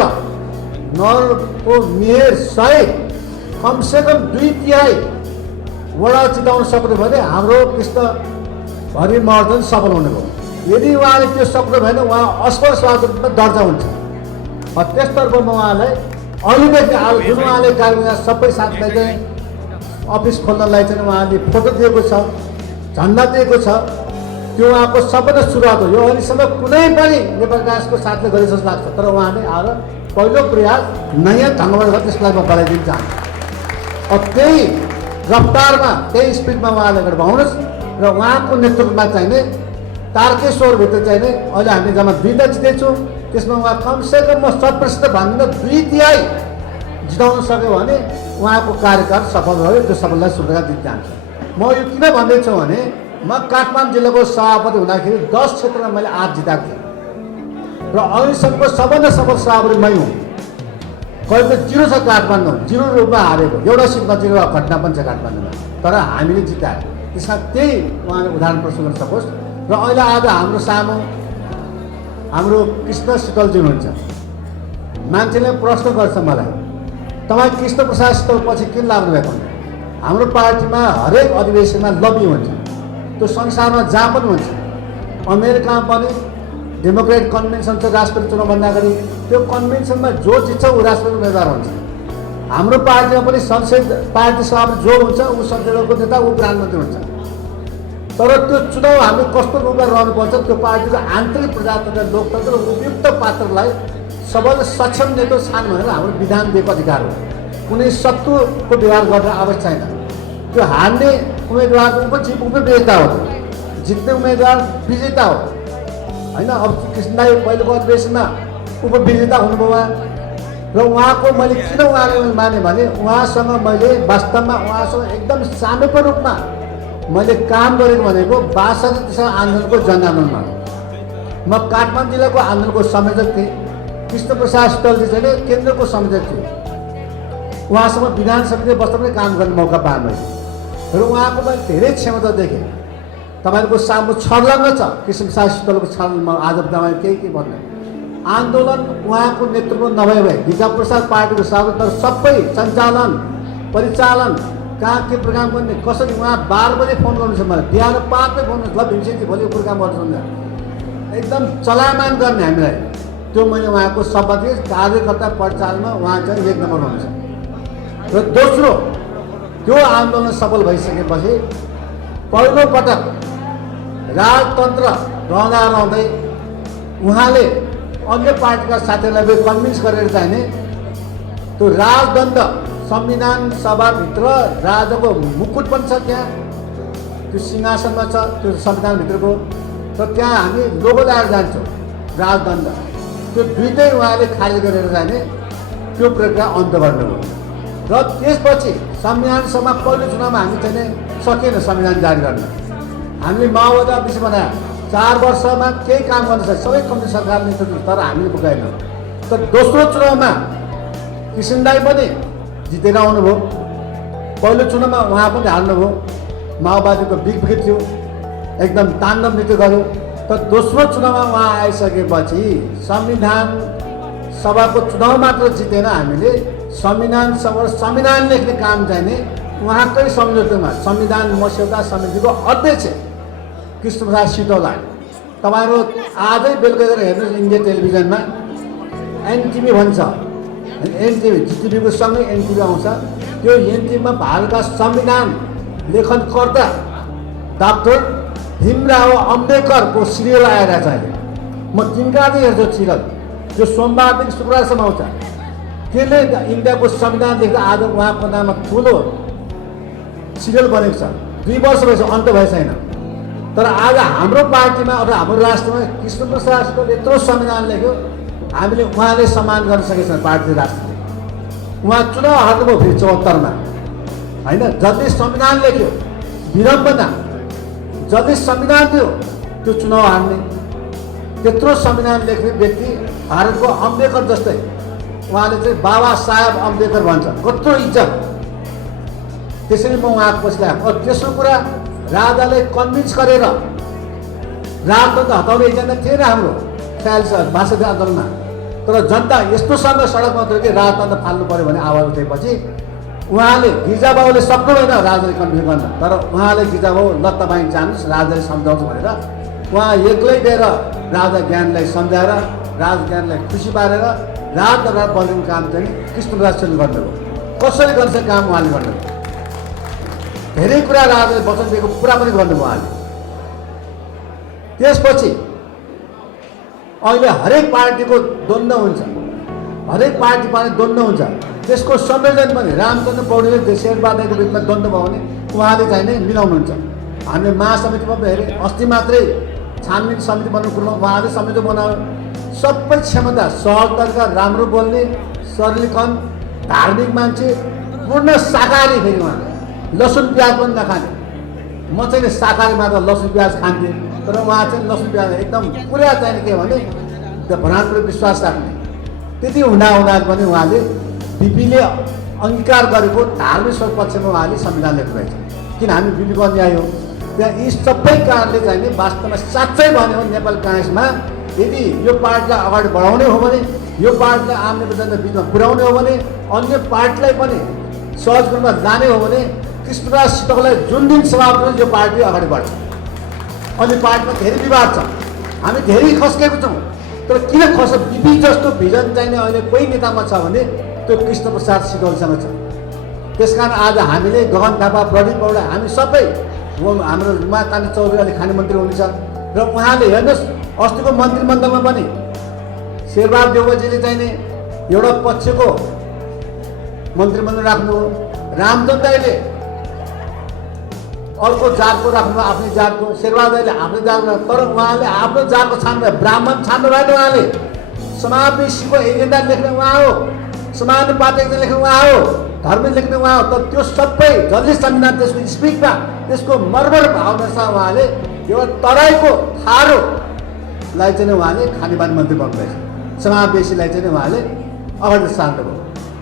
नगरको मेयर सहित कमसेकम 2/3 वडा जिताउन सक्नु भने हाम्रो कृष्णभरि महर्जन सफल हुने भयो। यदि उहाँले त्यो सक्नु भएन उहाँ असफल सभाको रूपमा दर्जा हुन्छ। त्यसतर्फ म उहाँलाई अहिलेदेखि जुन उहाँले गाउँमा सबै साथीलाई चाहिँ अफिस खोल्नलाई चाहिँ उहाँले फोटो दिएको छ, झन्डा दिएको छ, त्यो उहाँको सबैभन्दा सुरुवात हो। यो अहिलेसम्म कुनै पनि नेपाल कांग्रेसको साथले गरे जस्तो लाग्छ। तर उहाँले आएर पहिलो प्रयास नयाँ ढङ्गबाट गर्दा त्यसलाई म बढाइदिन चाहन्छु। अब त्यही रफ्तारमा त्यही स्पिडमा उहाँले अगाडि बढाउनुहोस् र उहाँको नेतृत्वमा चाहिने तारकेश्वरभित्र चाहिने अहिले हामीले जम्मा 2टा जितेछौँ। त्यसमा उहाँ कमसेकम म 100% भन्दिनँ 2/3 जिताउन सक्यो भने उहाँको कार्यकाल सफल भयो। त्यो सबैलाई शुभकामना दिन चाहन्छु। म यो किन भन्दैछु भने म काठमाडौँ जिल्लाको सभापति हुँदाखेरि 10 क्षेत्रमा मैले 8 जिताएको थिएँ र अहिलेसम्मको सबभन्दा सफल सभापति मै हुँ। कहिले त 0 छ काठमाडौँ, 0 रूपमा हारेको, एउटा सिटमा 0 घटना पनि छ काठमाडौँमा, तर हामीले जितायो। त्यसमा त्यही उहाँले उदाहरण प्रस्तुत गर्न सकोस्। र अहिले आज हाम्रो सामु हाम्रो कृष्ण शीतलजी हुनुहुन्छ। मान्छेले प्रश्न गर्छ मलाई, तपाईँ कृष्ण प्रसाद शीतल पछि किन लाग्नुभएको हुन्छ? हाम्रो पार्टीमा हरेक अधिवेशनमा लबी हुन्छ, त्यो संसारमा जहाँ पनि हुन्छ। अमेरिकामा पनि डेमोक्रेटिक कन्भेन्सन छ राष्ट्रपति चुनावभन्दा अगाडि, त्यो कन्भेन्सनमा जो जित्छ ऊ राष्ट्रपति उम्मेदवार हुन्छ। हाम्रो पार्टीमा पनि संसद पार्टी सभामा जो हुन्छ ऊ संसदको नेता, ऊ प्रधानमन्त्री हुन्छ। तर त्यो चुनाव हामी कस्तो रूपमा रहनुपर्छ, त्यो पार्टीको आन्तरिक प्रजातन्त्र लोकतन्त्र उपयुक्त पात्रलाई सबैले सक्षम नेता छान् भनेर हाम्रो विधान दिएको अधिकार हो। कुनै शत्रुको व्यवहार गर्न आवश्यक छैन। त्यो हार्ने उम्मेदवार उपविजेता हो, जित्ने उम्मेदवार विजेता हो होइन। अब कृष्णलाई पहिलोको अधिवेशनमा उपविजेता हुनुभयो र उहाँको मैले किन उहाँले माने भने उहाँसँग मैले वास्तवमा उहाँसँग एकदम सानोको रूपमा मैले काम गरेको भनेको 62 दिशा आन्दोलनको जनआन्दोलनमा। म काठमाडौँ जिल्लाको आन्दोलनको संयोजक थिएँ, कृष्ण प्रसाद शीतलजी चाहिँ केन्द्रको संयोजक थिए। उहाँसँग विधान समितिले बस्दा पनि काम गर्ने मौका पाएँ मैले र उहाँको मैले धेरै क्षमता देखेँ। तपाईँहरूको सामु छर्लङ्ग छ कृष्ण प्रसाद शीतलको छर्लङ्गमा। आज तपाईँ केही भन्ने आन्दोलन उहाँको नेतृत्व नभए भए गिजा प्रसाद पार्टीको साथ, तर सबै सञ्चालन परिचालन कहाँ के प्रोग्राम गर्ने कसरी, उहाँ 12 बजे फोन गर्नुहुन्छ मलाई, बिहान 5 बजे फोन गर्नु, ल भीमसेनजी भोलि प्रोग्राम गर्नुहुन्छ, एकदम चलामान गर्ने हामीलाई। त्यो मैले उहाँको शपथ दिएँ। कार्यकर्ता परिचालनमा उहाँ चाहिँ 1 नम्बर हुनुहुन्छ। र दोस्रो, त्यो आन्दोलन सफल भइसकेपछि पहिलोपटक राजतन्त्र रहँदै उहाँले अन्य पार्टीका साथीहरूलाई कन्भिन्स गरेर चाहिने त्यो राजदण्ड संविधान सभाभित्र राजाको मुकुट पनि छ, त्यहाँ त्यो सिंहासनमा छ त्यो संविधानभित्रको, र त्यहाँ हामी लोगो लगाएर जान्छौँ राजदण्ड। त्यो दुइटै उहाँले खाली गरेर जाने त्यो प्रक्रिया अन्त गर्नुभयो। र त्यसपछि संविधान सभा पहिलो चुनावमा हामी चाहिँ सकेन संविधान जारी गर्न। हामीले माओवादी अध्यक्ष बनायो, 4 वर्षमा केही काम गर्न सक्छ, सबै कम्युनिस्ट सरकार नेतृत्व, तर हामीले पुगाएनौँ। तर दोस्रो चुनावमा किसन दाई पनि जितेर आउनुभयो। पहिलो चुनावमा उहाँ पनि हाल्नुभयो, माओवादीको विकृत थियो, एकदम ताण्डव नृत्य गर्यो। तर दोस्रो चुनावमा उहाँ आइसकेपछि संविधान सभाको चुनाव मात्र जितेन हामीले, संविधान सभा संविधान लेख्ने काम चाहिने उहाँकै संयोजकमा संविधान मस्यौदा समितिको अध्यक्ष कृष्ण प्रसाद शीतललाई तपाईँहरू आजै बेलुका गएर हेर्नुहोस् इन्डिया टेलिभिजनमा एनटिभी भन्छ, एनटिभी जिटिभीको सँगै एनटिभी आउँछ। त्यो एनटिभीमा भारतका संविधान लेखनकर्ता डाक्टर भीमराव अम्बेडकरको सिरियल आइरहेको छ अहिले। म तिनकादेखि हेर्छु सिरियल, त्यो सोमबारदेखि शुक्रबारसम्म आउँछ। त्यसले इन्डियाको संविधान लेखेर आज उहाँको नाममा ठुलो सिरियल बनेको छ। 2 वर्ष भएछ, अन्त भए छैन। तर आज हाम्रो पार्टीमा अथवा हाम्रो राष्ट्रमा कृष्ण प्रसाद शीतल यत्रो संविधान लेख्यो, हामीले उहाँले सम्मान गर्न सकेको छैन पार्टी राष्ट्रले। उहाँ चुनाव हार्नुभयो फेरि 74मा होइन। जसले संविधान लेख्यो विडम्बना, जसले संविधान थियो त्यो चुनाव हार्ने, त्यत्रो संविधान लेख्ने व्यक्ति भारतको अम्बेडकर जस्तै उहाँले चाहिँ बाबा साहेब अम्बेडकर भन्छ, कत्रो इज्जत। त्यसरी म उहाँको पछि लाग्यो। तेस्रो कुरा, राजाले कन्भिन्स गरेर राजतन्त्र हटाउने एजेन्डा थिएन हाम्रो 62 आन्दोलनमा, तर जनता यस्तोसँग सडकमा थियो कि राजतन्त्र फाल्नु पऱ्यो भने आवाज उठेपछि उहाँले गिरिजाबाबुले सक्नुभएन राजाले कन्भिन्स गर्न, तर उहाँले गिरिजाबाबु ल तपाईँ जानुहोस् राजाले सम्झाउँछ भनेर उहाँ एक्लै गएर राजा ज्ञानलाई सम्झाएर राजा ज्ञानलाई खुसी पारेर राजदरबार बदल्ने काम चाहिँ कृष्ण प्रसाद शीतलले गर्नुभयो। कसरी गर्छ काम उहाँले गर्नुभयो। धेरै कुरा राजाले वचन दिएको पुरा पनि गर्नुभयो उहाँले। त्यसपछि अहिले हरेक पार्टीको द्वन्द्व हुन्छ, हरेक पार्टी द्वन्द्व हुन्छ, त्यसको संयोजन पनि रामचन्द्र पौडेलले शेरबहादुरको बिचमा द्वन्द्व भयो भने उहाँले चाहिँ नै मिलाउनुहुन्छ। हामीले महासमितिमा हेरेँ, अस्ति मात्रै छानबिन समिति बनाउनु कुरोमा उहाँले समिति बनायो। सबै क्षमता, सहज तरिका, राम्रो बोल्ने, सरलीकन, धार्मिक मान्छे, पूर्ण शाकाहारी। फेरि उहाँले लसुन प्याज पनि नखाने। म चाहिँ शाकाहारी मात्र लसुन प्याज खान्थेँ, तर उहाँ चाहिँ लसुन प्याज एकदम पुरा चाहिँ के भने त्यो भगवान्प्रति विश्वास राख्ने। त्यति हुँदा पनि उहाँले बिपीले अङ्गीकार गरेको धार्मिक पक्षमा उहाँले संविधान लेख्नु रहेछ। किन हामी बिपीको अन्याय हो त्यहाँ यी सबै कारणले चाहिँ नि वास्तवमा साँच्चै भन्यो भने नेपाल काङ्ग्रेसमा यदि यो पार्टीलाई अगाडि बढाउने हो भने, यो पार्टीलाई आम जनता बिचमा पुर्याउने हो भने, अन्य पार्टीलाई पनि सहज रूपमा जाने हो भने कृष्णराज सिटौलाई जुन दिन सभापति यो पार्टी अगाडि बढ्छ। अन्य पार्टीमा धेरै विवाद छ, हामी धेरै खस्केको छौँ, तर किन खस बिपी जस्तो भिजन चाहिने अहिले कोही नेतामा छ भने त्यो कृष्णप्रसाद सिटौलसँग छ। त्यसकारण आज हामीले गगन थापा, प्रदीप पौडा, हामी सबै हाम्रो उमाकान्त चौधरी अहिले खाने मन्त्री हुनुहुन्छ र उहाँले हेर्नुहोस् अस्तिको मन्त्रीमण्डलमा पनि शेरबहादुर देउवाजीले चाहिने एउटा पक्षको मन्त्रीमण्डल राख्नु हो, रामचन्द्र दाइले अर्को जातको राख्नु आफ्नै जातको, शेरबहादुर दाइले आफ्नै जातको, तर उहाँले आफ्नो जातको छान्नु, ब्राह्मण छान्नु भएन। उहाँले समावेशीको एजेन्डा लेख्ने उहाँ हो, समानुपातिक एजेन्डा लेख्ने उहाँ हो, धर्म लेख्ने उहाँ हो। तर त्यो सबै जसले संविधान त्यसको स्पिकमा त्यसको मर्मर भावना छ उहाँले एउटा तराईको थारोलाई चाहिँ उहाँले खानेपानी मन्त्री बन्नुभएछ, समावेशीलाई चाहिँ उहाँले अगाडि सार्नुभयो।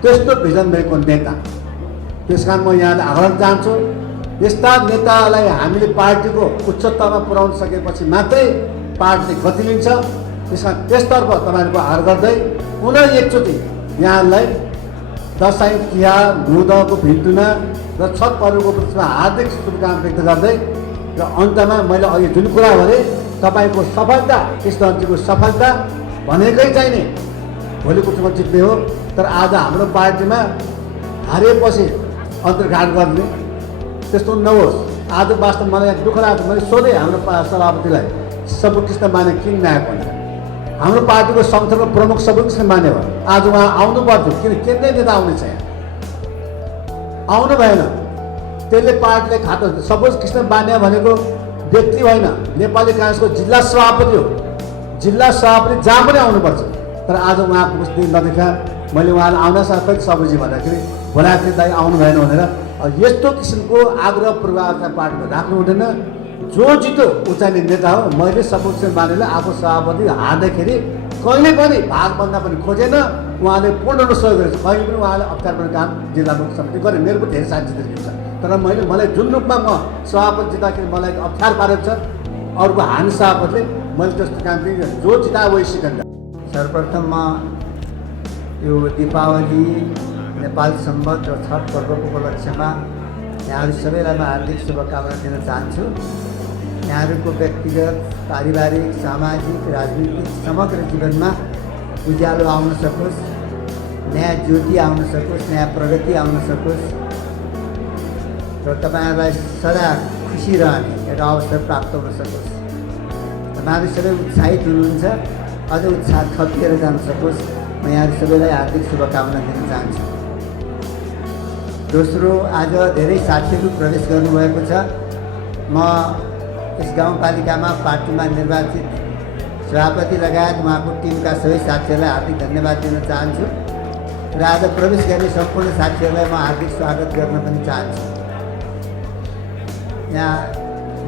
त्यस्तो भिजन भएको नेता। त्यसकारण म यहाँले आग्रह चाहन्छु यस्ता नेतालाई हामीले पार्टीको उच्चतामा पुर्याउन सकेपछि मात्रै पार्टीले गति लिन्छ। त्यसकारण त्यसतर्फ तपाईँहरूको आग्रह गर्दै पुनः एकचोटि यहाँलाई दसैँ तिहार नुदको भिन्टुना र छठ पर्वको उपलक्ष्यमा हार्दिक शुभकामना व्यक्त गर्दै र अन्तमा मैले अघि जुन कुरा भने तपाईँको सफलता, कृष्णजीको सफलता भनेकै चाहिने भोलिको चुनाव जित्ने हो। तर आज हाम्रो पार्टीमा हारेपछि अन्तर्घात गर्ने त्यस्तो नहोस्। आज वास्तव मलाई यहाँ दुःख लाग्छ। मैले सोधेँ हाम्रो सभापतिलाई सबुकृष्ण माने किन नआएको भनेर। हाम्रो पार्टीको संगठनको प्रमुख सबुकृष्ण माने हो, आज उहाँ आउनु पर्थ्यो, किन केन्द्रीय नेता आउने छ यहाँ, आउनु भएन। त्यसले पार्टीले खातो। सपोज कृष्ण बान्या भनेको व्यक्ति होइन, नेपाली काङ्ग्रेसको जिल्ला सभापति हो। जिल्ला सभापति जहाँ पनि आउनुपर्छ। तर आज उहाँको कुछ दिन नदेखा मैले उहाँलाई आउन सबै सबुजी भन्दाखेरि भोलाको दाइ आउनु भएन भनेर यस्तो किसिमको आग्रह पूर्वाग्रह पार्टीमा राख्नु हुँदैन। जो जितो उचाइने नेता हो। मैले सपोज मानेर आफू सभापति हार्दाखेरि कहिले पनि भाग बन्दा पनि खोजेन। उहाँले पूर्ण रूपमा सहयोग गरेछ। कहिले पनि उहाँले अप्ठ्यारो पर्ने काम जिल्ला मुख्य समिति गरे। मेरो पनि धेरै साथी छ, तर मलाई जुन रूपमा म सभापति जित्दाखेरि मलाई अप्ठ्यारो पारेको छ, अरूको हानि सभापतिले मैले त्यस्तो काम पनि जो जिता वही सिकन्दा। सर्वप्रथम म यो दीपावली, नेपाल सम्वत र छठ पर्वको उपलक्ष्यमा यहाँहरू सबैलाई म हार्दिक शुभकामना दिन चाहन्छु। यहाँहरूको व्यक्तिगत, पारिवारिक, सामाजिक, राजनीतिक समग्र जीवनमा उज्यालो आउन सकोस्, नयाँ ज्योति आउन सकोस्, नयाँ प्रगति आउन सकोस् र तपाईँहरूलाई सदा खुसी रहने एउटा अवसर प्राप्त हुन सकोस्। तपाईँहरू सबै उत्साहित हुनुहुन्छ, अझ उत्साह थपिएर जान सकोस्। म यहाँहरू सबैलाई हार्दिक शुभकामना दिन चाहन्छु। दोस्रो, आज धेरै साथीहरू प्रवेश गर्नुभएको छ। म यस गाउँपालिकामा पार्टीमा निर्वाचित सभापति लगायत उहाँको टिमका सबै साथीहरूलाई हार्दिक धन्यवाद दिन चाहन्छु र आज प्रवेश गर्ने सम्पूर्ण साथीहरूलाई म हार्दिक स्वागत गर्न पनि चाहन्छु। यहाँ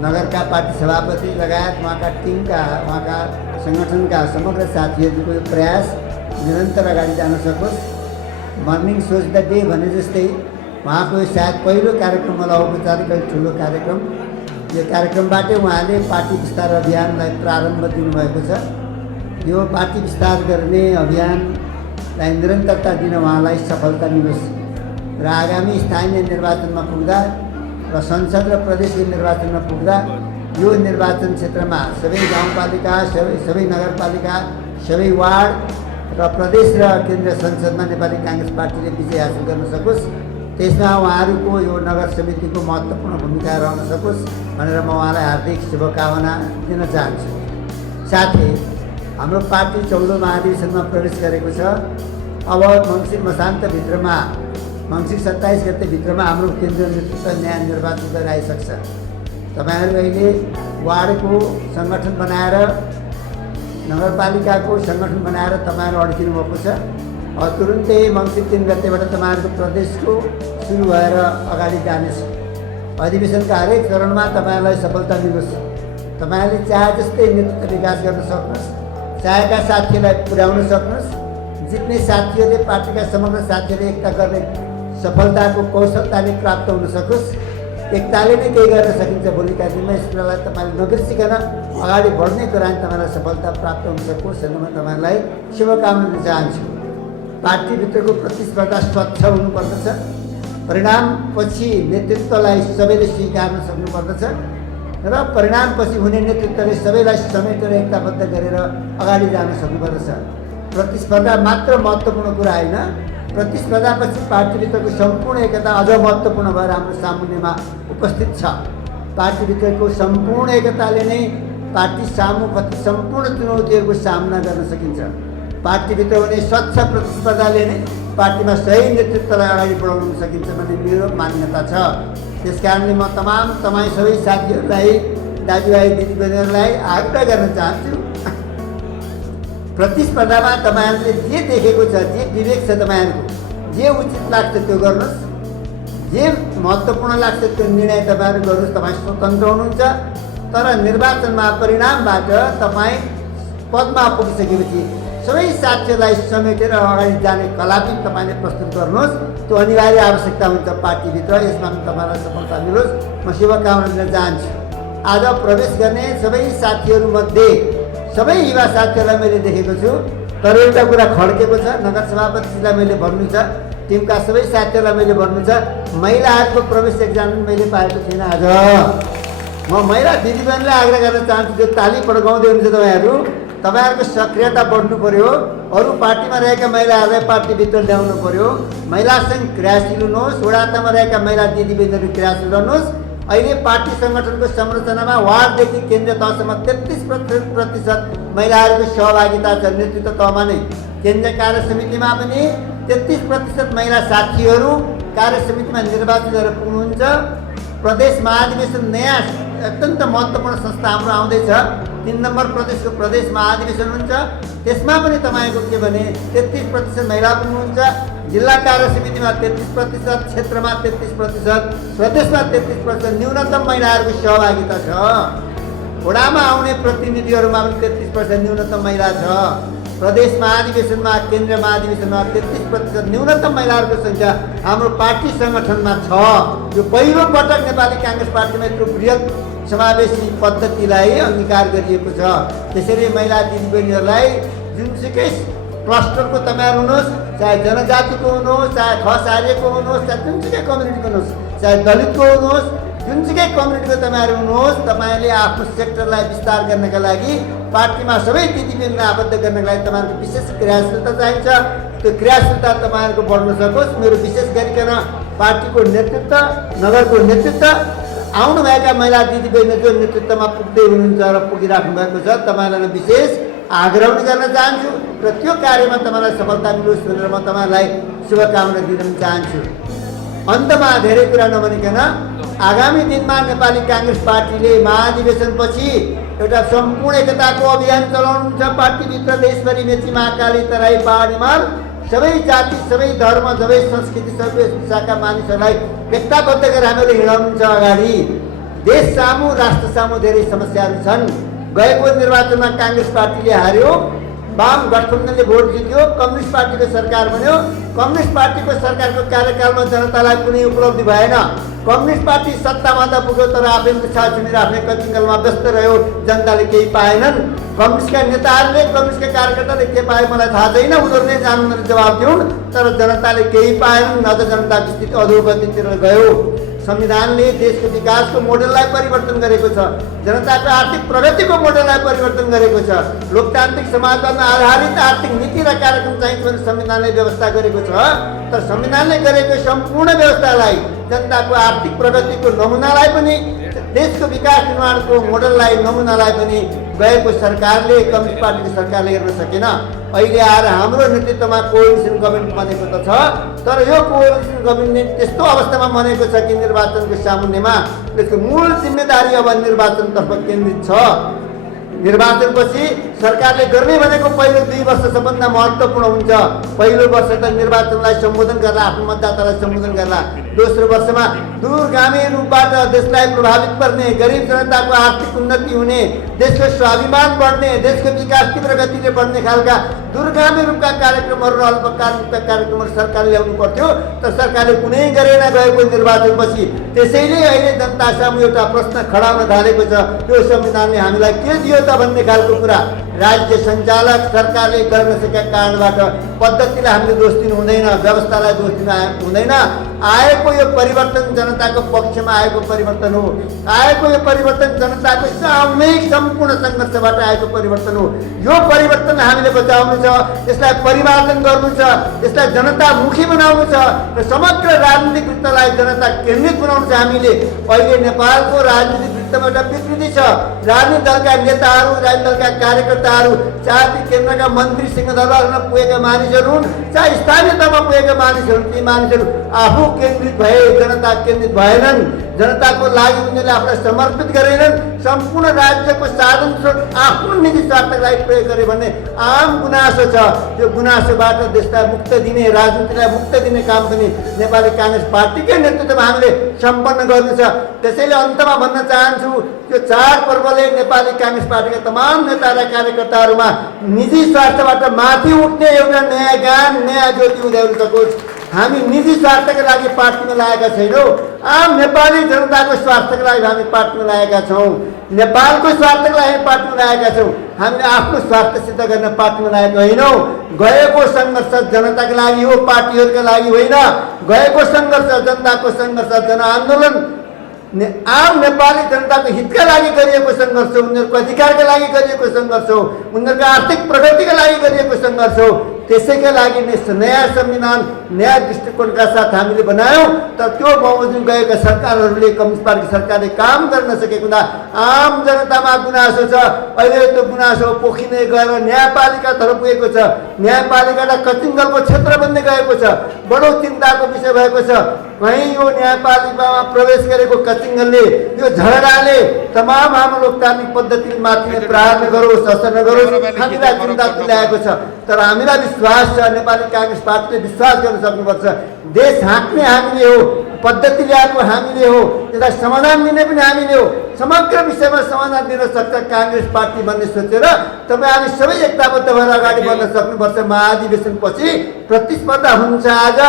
नगरका पार्टी सभापति लगायत उहाँका टिमका, उहाँका सङ्गठनका समग्र साथीहरूको यो प्रयास निरन्तर अगाडि जान सकोस्। मर्निङ सोच द डे भने जस्तै उहाँको सायद पहिलो कार्यक्रम होला, औपचारिक ठुलो कार्यक्रम। यो कार्यक्रमबाटै उहाँले पार्टी विस्तार अभियानलाई प्रारम्भ दिनुभएको छ। यो पार्टी विस्तार गर्ने अभियानलाई निरन्तरता दिन उहाँलाई सफलता मिलोस् र आगामी स्थानीय निर्वाचनमा पुग्दा र संसद र प्रदेशको निर्वाचनमा पुग्दा यो निर्वाचन क्षेत्रमा सबै गाउँपालिका, सबै नगरपालिका, सबै वार्ड र प्रदेश र केन्द्रीय संसदमा नेपाली काङ्ग्रेस पार्टीले विजय हासिल गर्न सकोस्। त्यसमा उहाँहरूको यो नगर समितिको महत्त्वपूर्ण भूमिका रहन सकोस् भनेर म उहाँलाई हार्दिक शुभकामना दिन चाहन्छु। साथै हाम्रो पार्टी 14औं महाधिवेशनमा प्रवेश गरेको छ। अब मङ्सिर मसान्तभित्रमा, मङ्सिर 27 गतेभित्रमा हाम्रो केन्द्रीय नेतृत्व न्याय निर्वाचन गरेर आइसक्छ। तपाईँहरू अहिले वार्डको सङ्गठन बनाएर, नगरपालिकाको सङ्गठन बनाएर तपाईँहरू अड्किनु भएको छ। तुरुन्तै मङ्सिर 3 गतेबाट तपाईँहरूको प्रदेशको सुरु भएर अगाडि जानेछ। अधिवेशनका हरेक चरणमा तपाईँहरूलाई सफलता मिलोस्। तपाईँहरूले चाहे जस्तै नेतृत्व विकास गर्न सक्नुहोस्, चाहेका साथीलाई पुर्याउन सक्नुहोस्, जित्ने साथीहरूले पार्टीका समग्र साथीहरूले एकता गर्ने सफलताको कौशलताले प्राप्त हुन सकोस्। एकताले नै केही गर्न सकिन्छ। भोलिका दिनमा यस कुरालाई तपाईँले नबिर्सिकन अगाडि बढ्ने कुरामा तपाईँलाई सफलता प्राप्त हुन सकोस् भनेर म तपाईँलाई शुभकामना दिन चाहन्छु। पार्टीभित्रको प्रतिस्पर्धा स्वच्छ हुनुपर्दछ। परिणामपछि नेतृत्वलाई सबैले स्वीकार्न सक्नुपर्दछ र परिणामपछि हुने नेतृत्वले सबैलाई समेटेर एकताबद्ध गरेर अगाडि जान सक्नुपर्दछ। प्रतिस्पर्धा मात्र महत्त्वपूर्ण कुरा होइन, प्रतिस्पर्धापछि पार्टीभित्रको सम्पूर्ण एकता अझ महत्त्वपूर्ण भएर हाम्रो सामुन्नेमा उपस्थित छ। पार्टीभित्रको सम्पूर्ण एकताले नै पार्टी सामु कति सम्पूर्ण चुनौतीहरूको सामना गर्न सकिन्छ। पार्टीभित्र हुने स्वच्छ प्रतिस्पर्धाले नै पार्टीमा सही नेतृत्वलाई अगाडि बढाउन सकिन्छ भन्ने मेरो मान्यता छ। त्यस कारणले म तपाईँ सबै साथीहरूलाई, दाजुभाइ दिदीबहिनीहरूलाई आग्रह गर्न चाहन्छु, प्रतिस्पर्धामा तपाईँहरूले जे देखेको छ, जे विवेक छ, तपाईँहरूको जे उचित लाग्छ त्यो गर्नुहोस्, जे महत्त्वपूर्ण लाग्छ त्यो निर्णय तपाईँहरू गर्नुहोस्। तपाईँ स्वतन्त्र हुनुहुन्छ, तर निर्वाचनमा परिणामबाट तपाईँ पदमा पुगिसकेपछि सबै साथीहरूलाई समेटेर अगाडि जाने कला पनि तपाईँले प्रस्तुत गर्नुहोस्। त्यो अनिवार्य आवश्यकता हुन्छ पार्टीभित्र। यसमा पनि तपाईँलाई सफलता मिलोस् म शुभकामना दिन चाहन्छु। आज प्रवेश गर्ने सबै साथीहरूमध्ये सबै युवा साथीहरूलाई मैले देखेको छु, तर एउटा कुरा खड्केको छ। नगर सभापतिजीलाई मैले भन्नु छ, टिमका सबै साथीहरूलाई मैले भन्नु छ, महिलाहरूको प्रवेश एक्जाम मैले पाएको थिइनँ। आज म महिला दिदीबहिनीलाई आग्रह गर्न चाहन्छु, जो ताली पड्काउँदै हुनुहुन्छ तपाईँहरूको सक्रियता बढ्नु पर्यो। अरू पार्टीमा रहेका महिलाहरूलाई पार्टीभित्र ल्याउनु पर्यो। महिला सङ्घ क्रियाशील हुनुहोस्, वडातामा रहेका महिला दिदीबहिनीहरू क्रियाशील रहनुहोस्। अहिले पार्टी सङ्गठनको संरचनामा वार्डदेखि केन्द्रीय तहसम्म 33% महिलाहरूको सहभागिता छ। नेतृत्व तहमा नै केन्द्रीय कार्य समितिमा पनि 33% महिला साथीहरू कार्य समितिमा निर्वाचित भएर पुग्नुहुन्छ। प्रदेश महाधिवेशन नयाँ अत्यन्त महत्त्वपूर्ण संस्था हाम्रो आउँदैछ। 3 नम्बर प्रदेशको प्रदेश महाधिवेशन हुन्छ, त्यसमा पनि तपाईँको के भने 33% महिला पुग्नुहुन्छ। जिल्ला कार्य समितिमा 33%, क्षेत्रमा 33%, प्रदेशमा 33%, न्यूनतम महिलाहरूको सहभागिता छ। वडामा आउने प्रतिनिधिहरूमा पनि 33% न्यूनतम महिला छ। प्रदेश महाधिवेशनमा, केन्द्रीय महाधिवेशनमा 33% न्यूनतम महिलाहरूको सङ्ख्या हाम्रो पार्टी सङ्गठनमा छ। यो पहिलो पटक नेपाली काङ्ग्रेस पार्टीमा यत्रो बृहत समावेशी पद्धतिलाई अंगीकार गरिएको छ। त्यसरी महिला दिदीबहिनीहरूलाई जुनसुकै क्लस्टरको तपाईँहरू हुनुहोस्, चाहे जनजातिको हुनुहोस्, चाहे खस आर्यको हुनुहोस्, चाहे जुनसुकै कम्युनिटीको हुनुहोस्, चाहे दलितको हुनुहोस्, जुनसुकै कम्युनिटीको तपाईँहरू हुनुहोस्, तपाईँले आफ्नो सेक्टरलाई विस्तार गर्नका लागि पार्टीमा सबै दिदीबहिनीलाई आबद्ध गर्नका लागि तपाईँहरूको विशेष क्रियाशीलता चाहिन्छ। त्यो क्रियाशीलता तपाईँहरूको बढ्न सकोस्। मेरो विशेष गरिकन पार्टीको नेतृत्व, नगरको नेतृत्व, आउनुभएका महिला दिदीबहिनी जो नेतृत्वमा पुग्दै हुनुहुन्छ र पुगिराख्नु भएको छ, तपाईँलाई विशेष आग्रह पनि गर्न चाहन्छु र त्यो कार्यमा तपाईँलाई सफलता मिलोस् भनेर म तपाईँलाई शुभकामना दिन चाहन्छु। अन्तमा धेरै कुरा नभनिकन आगामी दिनमा नेपाली काङ्ग्रेस पार्टीले महाधिवेशनपछि एउटा सम्पूर्ण एकताको अभियान चलाउनुहुन्छ। पार्टीभित्र देशभरि मेची, महाकाली, तराई, पहाड, हिमाल सबै जाति, सबै धर्म, सबै संस्कृति, सबै भाषाका मानिसहरूलाई एकताबद्ध गरेर हामीले हिँडाउनुहुन्छ अगाडि। देश सामु, राष्ट्र सामु धेरै समस्याहरू छन्। गएको निर्वाचनमा काङ्ग्रेस पार्टीले हार्यो, वाम गठबन्धनले भोट जित्यो, कम्युनिस्ट पार्टीको सरकार बन्यो। कम्युनिस्ट पार्टीको सरकारको कार्यकालमा जनतालाई कुनै उपलब्धि भएन। कम्युनिस्ट पार्टी सत्तामा त पुग्यो, तर आफै छाप छुनेर आफ्नै कचिङ्गलमा व्यस्त रह्यो, जनताले केही पाएनन्। कम्युनिस्टका नेताहरूले, कम्युनिस्टका कार्यकर्ताले के पाए मलाई थाहा छैन, उनीहरू नै जानु जवाब दिउन्, तर जनताले केही पाएनन्। अझ जनताको स्थिति अधोगतितिर गयो। संविधानले देशको विकासको मोडेललाई परिवर्तन गरेको छ, जनताको आर्थिक प्रगतिको मोडेललाई परिवर्तन गरेको छ। लोकतान्त्रिक समाजवादमा आधारित आर्थिक नीति र कार्यक्रम चाहिन्छ भने संविधानले व्यवस्था गरेको छ, तर संविधानले गरेको सम्पूर्ण व्यवस्थालाई, जनताको आर्थिक प्रगतिको नमुनालाई पनि, देशको विकास निर्माणको मोडललाई, नमुनालाई पनि गएको सरकारले, कम्युनिस्ट पार्टीको सरकारले हेर्न सकेन। अहिले आएर हाम्रो नेतृत्वमा कोअलिसन गभर्मेन्ट बनेको त छ, तर यो कोअलिसन गभर्मेन्ट त्यस्तो अवस्थामा बनेको छ कि निर्वाचनको सामुन्नेमा त्यसको मूल जिम्मेदारी अब निर्वाचनतर्फ केन्द्रित छ। निर्वाचनपछि सरकारले गर्ने भनेको पहिलो 2 वर्ष सबभन्दा महत्त्वपूर्ण हुन्छ। पहिलो वर्ष त निर्वाचनलाई सम्बोधन गर्ला, आफ्नो मतदातालाई सम्बोधन गर्ला। दोस्रो वर्षमा दूरगामी रूपबाट देशलाई प्रभावित पर्ने, गरिब जनताको आर्थिक उन्नति हुने, देशको स्वाभिमान बढ्ने, देशको विकास तीव्र गतिले बढ्ने खालका दूरगामी रूपका कार्यक्रमहरू र अल्पकालीन रूपका कार्यक्रमहरू सरकारले ल्याउनु पर्थ्यो, तर सरकारले कुनै गरेन गएको निर्वाचनपछि। त्यसैले अहिले जनता सामु एउटा प्रश्न खडा हुन थालेको छ, त्यो संविधानले हामीलाई के दियो त भन्ने खालको कुरा। राज्य सञ्चालक सरकारले गर्न सकेका कारणबाट पद्धतिलाई हामीले दोष दिनु हुँदैन, व्यवस्थालाई दोष दिनु हुँदैन। आएको यो परिवर्तन जनताको पक्षमा आएको परिवर्तन हो। आएको यो परिवर्तन जनताको सामूहिक सम्पूर्ण सङ्घर्षबाट आएको परिवर्तन हो। यो परिवर्तन हामीले बचाउनु छ, यसलाई परिवर्तन गर्नु छ, यसलाई जनतामुखी बनाउनु छ र समग्र राजनीतिक वृत्तलाई जनता केन्द्रित बनाउनु छ। हामीले अहिले नेपालको राजनीतिक वृत्तमा एउटा विकृति छ। राजनीतिक दलका नेताहरू, राजनीतिक दलका कार्यकर्ताहरू, चाहे केन्द्रका मन्त्री सिंहदरबारमा पुगेका मानिसहरू हुन्, चाहे स्थानीय तहमा पुगेका मानिसहरू, ती मानिसहरू आफू केन्द्रित भए, जनता केन्द्रित भएनन्। जनताको लागि उनीहरूले आफूलाई समर्पित गरेनन्। सम्पूर्ण राज्यको साधन स्रोत आफ्नो निजी स्वार्थका लागि प्रयोग गरे भन्ने आम गुनासो छ। त्यो गुनासोबाट देशलाई मुक्त दिने, राजनीतिलाई मुक्त दिने काम पनि नेपाली काङ्ग्रेस पार्टीकै नेतृत्वमा हामीले सम्पन्न गर्नु छ। त्यसैले अन्तमा भन्न चाहन्छु, यो चाडपर्वले नेपाली काङ्ग्रेस पार्टीका तमाम नेता र कार्यकर्ताहरूमा निजी स्वार्थबाट माथि उठ्ने एउटा नयाँ ज्ञान, नयाँ ज्योति उद्याउन सकोस्। हामी निजी स्वार्थका लागि पार्टीमा लागेका छैनौँ, आम नेपाली जनताको स्वार्थका लागि हामी पार्टीमा लागेका छौँ। नेपालको स्वार्थका लागि हामी पार्टीमा लागेका छौँ। हामीले आफ्नो स्वार्थ सिद्ध गर्न पार्टीमा लागेका होइनौँ। गएको सङ्घर्ष जनताका लागि हो, पार्टीहरूका लागि होइन। गएको सङ्घर्ष जनताको सङ्घर्ष, जनआन्दोलन आम नेपाली जनताको हितका लागि गरिएको सङ्घर्ष हो, उनीहरूको अधिकारका लागि गरिएको सङ्घर्ष हो, उनीहरूको आर्थिक प्रगतिका लागि गरिएको सङ्घर्ष हो। त्यसैका लागि नयाँ संविधान, नयाँ दृष्टिकोणका साथ हामीले बनायौँ। तर त्यो बमोजिम गएका सरकारहरूले, कम्युनिस्ट पार्टी सरकारले काम गर्न सकेको हुँदा आम जनतामा गुनासो छ। अहिले त्यो गुनासो पोखिँदै गएर न्यायपालिकातर्फ पुगेको छ। न्यायपालिकालाई कचिङ्गलको क्षेत्र बन्दै गएको छ। बडो चिन्ताको विषय भएको छ। कहीँ यो न्यायपालिकामा प्रवेश गरेको कचिङ्गलले, यो झगडाले तमाम हाम्रो लोकतान्त्रिक पद्धतिमाथि प्रहार नगरोस्, असर नगरोस्, हामीलाई चिन्ता तुल्याएको छ। तर हामीलाई विश्वास छ, नेपाली काङ्ग्रेस पार्टीले विश्वास गर्न सक्नुपर्छ। देश हाँक्ने हामीले हो, पद्धति ल्याएको हामीले हो, यसलाई समाधान दिने पनि हामीले हो। समग्र विषयमा समाधान दिन सक्छ काङ्ग्रेस पार्टी भन्ने सोचेर तपाईँ हामी सबै एकताबद्ध भएर अगाडि बढ्न सक्नुपर्छ। महाधिवेशनपछि प्रतिस्पर्धा हुन्छ। आज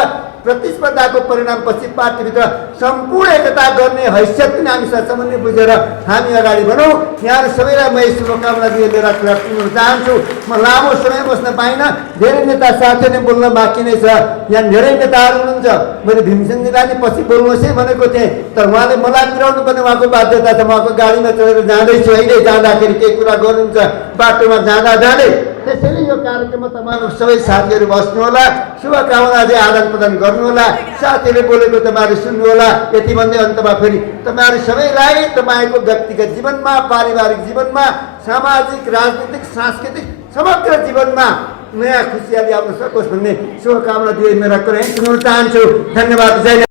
प्रतिस्पर्धाको परिणामपछि पार्टीभित्र सम्पूर्ण एकता गर्ने हैसियत पनि हामीसँग समन्वय बुझेर हामी अगाडि बढौँ। यहाँहरू सबैलाई म शुभकामना दिएर मेरा कुरा टुङ्ग्याउन चाहन्छु। म लामो समय बस्न पाइनँ, धेरै नेता साथीहरूले बोल्न बाँकी नै छ। यहाँ धेरै नेताहरू हुनुहुन्छ। मैले भीमसेनजीलाई नि पछि बोल्नुहोस् है भनेको थिएँ, तर उहाँले मलाई मिलाउनु पर्ने उहाँको बाध्यता छ। उहाँको गाडीमा चढेर जाँदैछु, अहिले जाँदाखेरि केही कुरा गर्नुहुन्छ, बाटोमा जाँदै। त्यसैले यो कार्यक्रममा तपाईँहरू सबै साथीहरू बस्नुहोला, शुभकामना चाहिँ आदान प्रदान गर्नुहोला, साथीहरूले बोलेको तपाईँहरू सुन्नुहोला। यति भन्दै अन्तमा फेरि तपाईँहरू सबैलाई तपाईँको व्यक्तिगत जीवनमा, पारिवारिक जीवनमा, सामाजिक, राजनीतिक, सांस्कृतिक समग्र जीवनमा नयाँ खुसियाली आउन सकोस् भन्ने शुभकामना दिए मेरा कुरा यहीँ सुनाउन चाहन्छु। धन्यवाद। जय